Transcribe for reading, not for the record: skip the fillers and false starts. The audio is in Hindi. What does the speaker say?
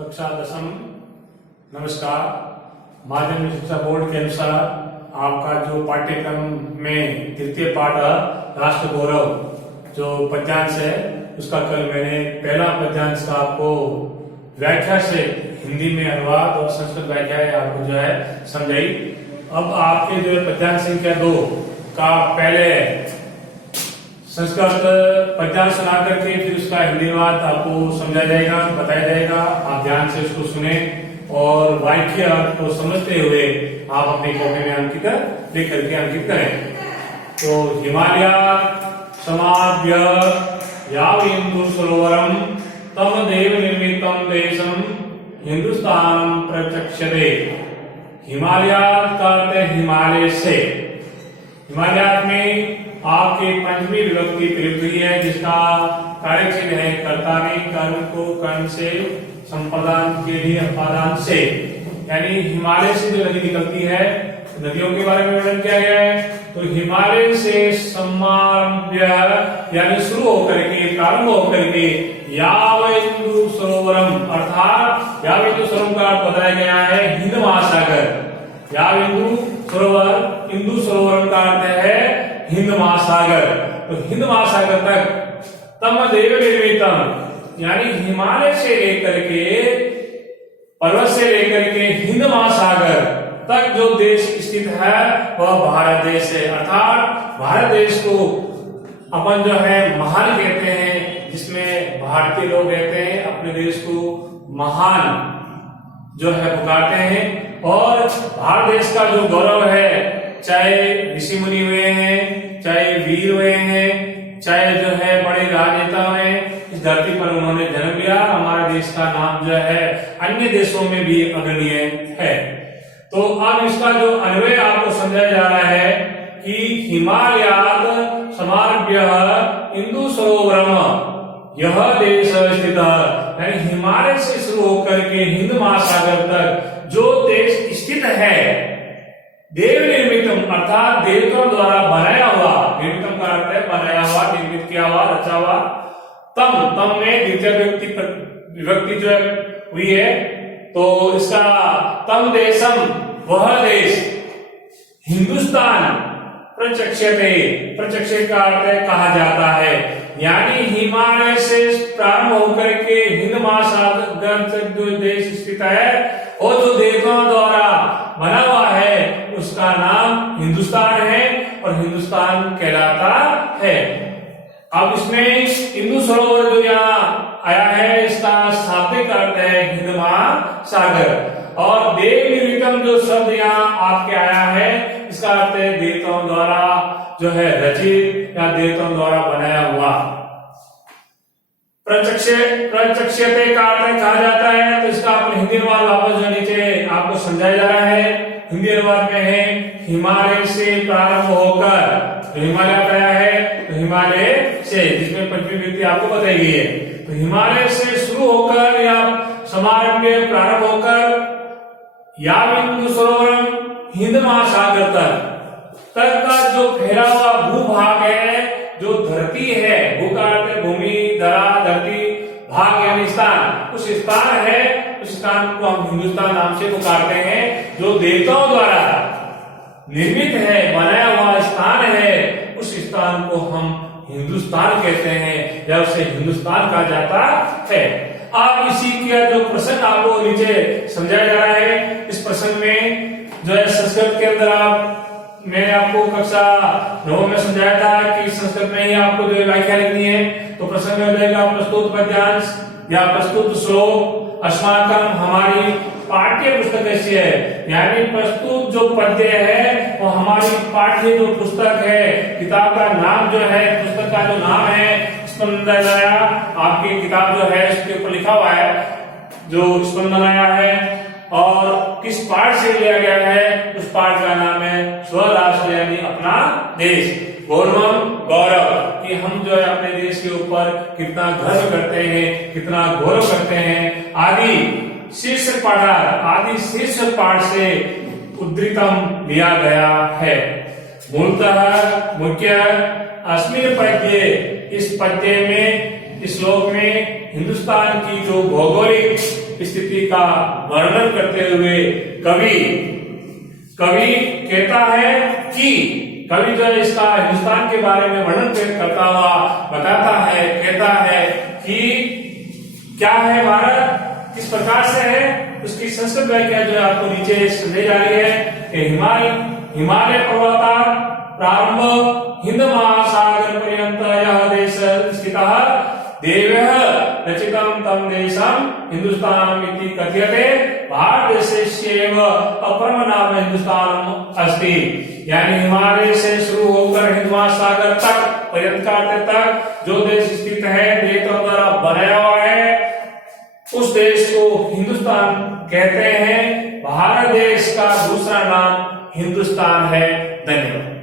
कक्षा 10 नमस्कार। माध्यमिक शिक्षा बोर्ड के अनुसार आपका जो पाठ्यक्रम में तृतीय पाठ राष्ट्र गौरव जो पद्यांश है उसका कल मैंने पहला पद्यांश का आपको व्याख्या से हिंदी में अनुवाद और संस्कृत व्याख्या आपको जो है समझाई। अब आपके जो पद्यांश संख्या 2 का पहले संस्कृत पद्यांश सुना करके फिर उसका हिंदी अनुवाद आपको समझाया जाएगा, बताया जाएगा। आप ध्यान से उसको सुने और वाक्य अर्थ को समझते हुए आप अपनी कॉपी में अंकित लिख करके अंकित करें। तो हिमालय समाभ्य याविन्दु सरोवरम तम देव निर्मितम देशम हिंदुस्तान प्रचक्षते। हिमालय का अर्थ है हिमालय से। हिमालय में आपके पंचमी विभक्ति प्रयुक्त हुई है जिसका कार्यचिन्ह है कर्ता में, कर्म को कर्ण से, संप्रदान के लिए अपादान से। यानी हिमालय से जो नदी निकलती है नदियों के बारे में वर्णन किया गया है। तो हिमालय से समाभ्य यानी शुरू होकर के प्रारंभ होकर के याविन्दु सरोवरम अर्थात याविन्दु सरोवर का अर्थ बताया गया है हिंद महासागर। याविन्दु सरोवर, इंदु सरोवरम का अर्थ है हिंद महासागर। तो हिंद महासागर तक तम देव निर्मितम यानी हिमालय से लेकर के पर्वत से लेकर के हिंद महासागर तक जो देश स्थित है वह भारत देश है। अर्थात भारत देश को अपन जो है महान कहते हैं, जिसमें भारतीय लोग रहते हैं अपने देश को महान जो है पुकारते हैं। और भारत देश का जो गौरव है, चाहे ऋषि मुनि हुए हैं, चाहे वीर हुए हैं, चाहे जो है बड़े राजनेता हुए, इस धरती पर उन्होंने जन्म लिया। हमारे देश का नाम जो है अन्य देशों में भी अग्रणीय है। तो अब इसका जो अन्वय आपको समझाया जा रहा है कि हिमालयात समाभ्य इंदु सरोवरम यह देश स्थित यानी हिमालय से शुरू होकर के हिंद महासागर तक जो देश स्थित है देव निर्मितम अर्थात देवताओं द्वारा बनाया हुआ। निर्मितम का अर्थ है बनाया हुआ, निर्मित किया हुआ, रचा हुआ। तम में द्वितीय विभक्ति जो हुई है तो इसका तम देशम वह देश हिंदुस्तान प्रचक्षते, प्रचक्षे का अर्थ है कहा जाता है। यानी हिमालय से प्रारंभ होकर के हिंद महासागर तक जो देश स्थित है और जो देवताओं द्वारा बना हुआ है उसका नाम हिंदुस्तान है और हिंदुस्तान कहलाता है। अब इसमें इंदु सरोवर जो यहाँ आया है इसका शाब्दिक अर्थ है हिंद महासागर। और देव निर्मितम जो शब्द यहाँ आपके आया है इसका अर्थ है देवताओं द्वारा जो है रचित या देवताओं द्वारा बनाया हुआ। प्रचक्षते का अर्थ कहा जाता है तो इसका अपने हिंदी अनुवाद वापस जो नीचे आपको समझाया जा रहा है। हिंदी अनुवाद में है हिमालय से प्रारंभ होकर, हिमालय आया है तो हिमालय से, जिसमें पंचमी विभक्ति आपको बताई गई है। तो हिमालय से शुरू होकर या समारंभ में प्रारंभ होकर याविन्दु सरोवरम हिंद महासागर तक का जो फैला हुआ भूभाग है, जो धरती है, भू का अर्थ है भूमि, धरा, धरती, भाग यानी स्थान, उस स्थान है, उस स्थान को हम हिंदुस्तान नाम से पुकारते हैं। जो देवताओं द्वारा निर्मित है, बनाया हुआ स्थान है, उस स्थान को हम हिंदुस्तान कहते हैं या उसे हिंदुस्तान कहा जाता है। अब इसी का जो प्रश्न आपको नीचे समझाया जा रहा है, इस प्रश्न में जो है संस्कृत के अंदर मैंने आपको कक्षा 9 में समझाया था कि संस्कृत में ही आपको जो व्याख्या लिखनी है। तो प्रश्न में हो जाएगा प्रस्तुत पद्यांश या प्रस्तुत श्लोक अस्माकम हमारी पाठ्य पुस्तक ऐसी है, यानी प्रस्तुत जो पद्य है वो हमारी पाठ्य जो पुस्तक है, किताब का नाम जो है, पुस्तक का जो नाम है स्पंदनाया, आपकी किताब जो है इसके ऊपर लिखा हुआ है जो स्पंदनाया है। और किस पाठ से लिया गया है, उस पाठ का नाम है स्वराष्ट्र यानी अपना देश। गौरवम गौरव कि हम जो है अपने देश के ऊपर कितना गर्व करते हैं, कितना गौरव करते हैं। आदि शीर्ष पाठ से उद्धृतम लिया गया है। मूलतः मुख्य अस्मिन पद्य, इस पद्य में, इस श्लोक में हिंदुस्तान की जो भौगोलिक स्थिति का वर्णन करते हुए कवि कहता है कि कवि जो है इसका हिंदुस्तान के बारे में वर्णन करता हुआ बताता है, कहता है कि क्या है भारत, किस प्रकार से है। उसकी संस्कृत व्याख्या जो है आपको नीचे दी जा रही है कि हिमालय पर्वतात् प्रारंभ हिंद महासागर पर्यंत यह देश स्थितः देवः रचितं तं देशं हिंदुस्तानम् इति कथ्यते। भारतदेशस्यैव अपरं नाम हिंदुस्तानम् अस्ति। यानी हिमालय से शुरू होकर हिंद महासागर तक पर्यंत तक जो देश स्थित है, देवताओं द्वारा बनाया हुआ है, उस देश को हिंदुस्तान कहते हैं। भारत देश का दूसरा नाम हिंदुस्तान है। धन्यवाद।